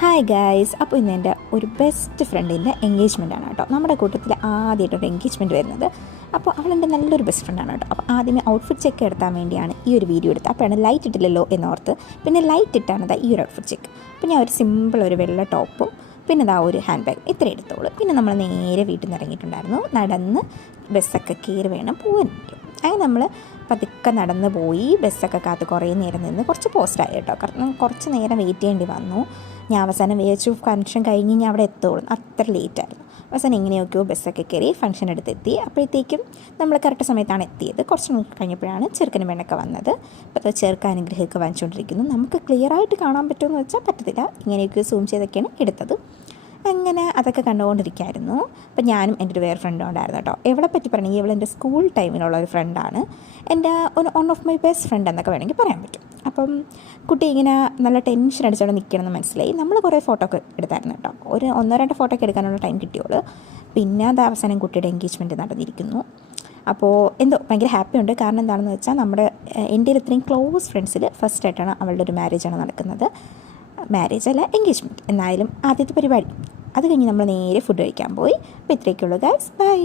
Hi guys, അപ്പോൾ ഇന്ന് എൻ്റെ ഒരു ബെസ്റ്റ് ഫ്രണ്ടിൻ്റെ എൻഗേജ്മെൻ്റ് ആണ് കേട്ടോ. നമ്മുടെ കൂട്ടത്തിൽ ആദ്യമായിട്ടൊരു എൻഗേജ്മെൻറ്റ് വരുന്നത്. അപ്പോൾ അവളെൻ്റെ നല്ലൊരു ബെസ്റ്റ് ഫ്രണ്ടാണ് കേട്ടോ. അപ്പോൾ ആദ്യമേ ഔട്ട്ഫിറ്റ് ചെക്ക് എടുത്താൻ വേണ്ടിയാണ് ഈ ഒരു വീഡിയോ എടുത്തത്. അപ്പോഴാണ് ലൈറ്റ് ഇട്ടില്ലല്ലോ എന്നോർത്ത് പിന്നെ ലൈറ്റ് ഇട്ടാണ് ഈ ഒരു ഔട്ട്ഫിറ്റ് ചെക്ക്. അപ്പോൾ ഞാൻ ഒരു സിമ്പിൾ ഒരു വെള്ള ടോപ്പും പിന്നെ ഒരു ഹാൻഡ് ബാഗ് ഇത്ര എടുത്തോളൂ. പിന്നെ നമ്മൾ നേരെ വീട്ടിൽ നിന്ന് ഇറങ്ങിയിട്ടുണ്ടായിരുന്നു. നടന്ന് ബസ്സൊക്കെ കയറി വേണം പോകാൻ. അങ്ങനെ നമ്മൾ പതുക്കെ നടന്ന് പോയി. ബസ്സൊക്കെ കാത്ത് കുറേ നേരം നിന്ന് കുറച്ച് പോസ്റ്റായി കേട്ടോ. കാരണം കുറച്ച് നേരം വെയിറ്റ് ചെയ്യേണ്ടി വന്നു. ഞാൻ അവസാനം വിചാരിച്ചു ഫംഗ്ഷൻ കഴിഞ്ഞ് ഞാൻ അവിടെ എത്തുള്ളൂ, അത്ര ലേറ്റായിരുന്നു. അവസാനം എങ്ങനെയൊക്കെയോ ബസ്സൊക്കെ കയറി ഫംഗ്ഷൻ അടുത്തെത്തി. അപ്പോഴത്തേക്കും നമ്മൾ കറക്റ്റ് സമയത്താണ് എത്തിയത്. കുറച്ച് കഴിഞ്ഞപ്പോഴാണ് ചെറുക്കനും പെണ്ണൊക്കെ വന്നത്. അപ്പോൾ ചെറുക്കൻ അനുഗ്രഹമൊക്കെ വാങ്ങിച്ചുകൊണ്ടിരിക്കുന്നു. നമുക്ക് ക്ലിയറായിട്ട് കാണാൻ പറ്റുമെന്ന് വെച്ചാൽ പറ്റത്തില്ല, ഇങ്ങനെയൊക്കെ സൂം ചെയ്തൊക്കെയാണ് എടുത്തത്. അങ്ങനെ അതൊക്കെ കണ്ടുകൊണ്ടിരിക്കുകയായിരുന്നു. അപ്പം ഞാനും എൻ്റെ ഒരു വേറെ ഫ്രണ്ടും ഉണ്ടായിരുന്നു കേട്ടോ. എവളെ പറ്റി പറയണമെങ്കിൽ ഇവളെൻ്റെ സ്കൂൾ ടൈമിലുള്ള ഒരു ഫ്രണ്ടാണ്. എൻ്റെ one of my best friend എന്നൊക്കെ വേണമെങ്കിൽ പറയാൻ പറ്റും. അപ്പം കുട്ടി ഇങ്ങനെ നല്ല ടെൻഷൻ അടിച്ചവിടെ നിൽക്കണമെന്ന് മനസ്സിലായി. നമ്മൾ കുറേ ഫോട്ടോ ഒക്കെ എടുത്തായിരുന്നു കേട്ടോ. ഒരു 1-2 ഫോട്ടോ ഒക്കെ എടുക്കാനുള്ള ടൈം കിട്ടിയുള്ളൂ. പിന്നെ അത് അവസാനം കുട്ടിയുടെ എൻഗേജ്മെൻറ്റ് നടന്നിരിക്കുന്നു. അപ്പോൾ എന്തോ ഭയങ്കര ഹാപ്പി ഉണ്ട്. കാരണം എന്താണെന്ന് വെച്ചാൽ എൻ്റെ ഇത്രയും ക്ലോസ് ഫ്രണ്ട്സിൽ ഫസ്റ്റ് ആയിട്ടാണ് അവളുടെ ഒരു മാരേജാണ് നടക്കുന്നത്. മാരേജ് അല്ല, എൻഗേജ്മെൻറ്റ് എന്നായാലും ആദ്യത്തെ പരിപാടി. അത് കഴിഞ്ഞ് നമ്മൾ നേരെ ഫുഡ് കഴിക്കാൻ പോയി. അപ്പോൾ ഇത്രയൊക്കെയുള്ളൂ ഗൈസ്, ബൈ.